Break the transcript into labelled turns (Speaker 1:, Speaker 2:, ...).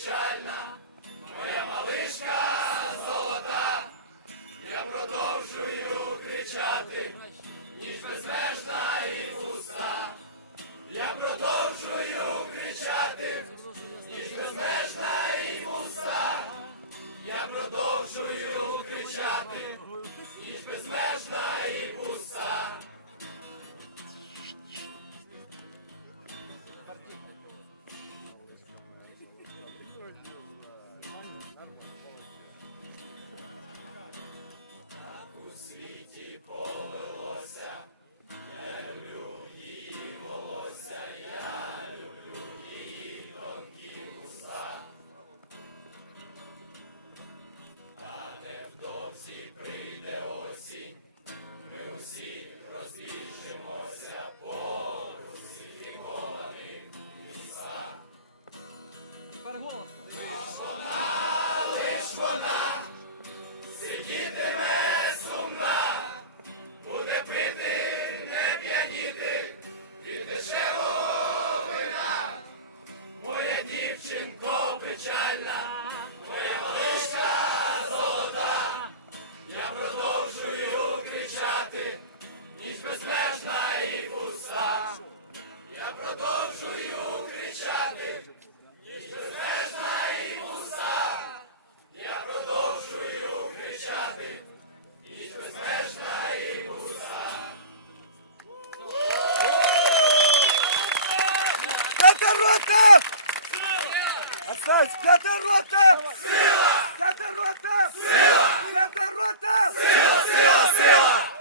Speaker 1: печальна, моя малишка золота, я продовжую кричати, ніж безмежна і пуста, я продовжую кричати, ніж безмежна і пуста, я продовжую кричати, ніж безмежна і пуста. Кричати, ніж безмежна і пуста. Я продовжую кричати, ніж безмежна і пуста.
Speaker 2: П'ята рота! Осталось п'ята рота! Сила! П'ята рота! Сила! П'ята рота!
Speaker 1: Сила, сила, сила!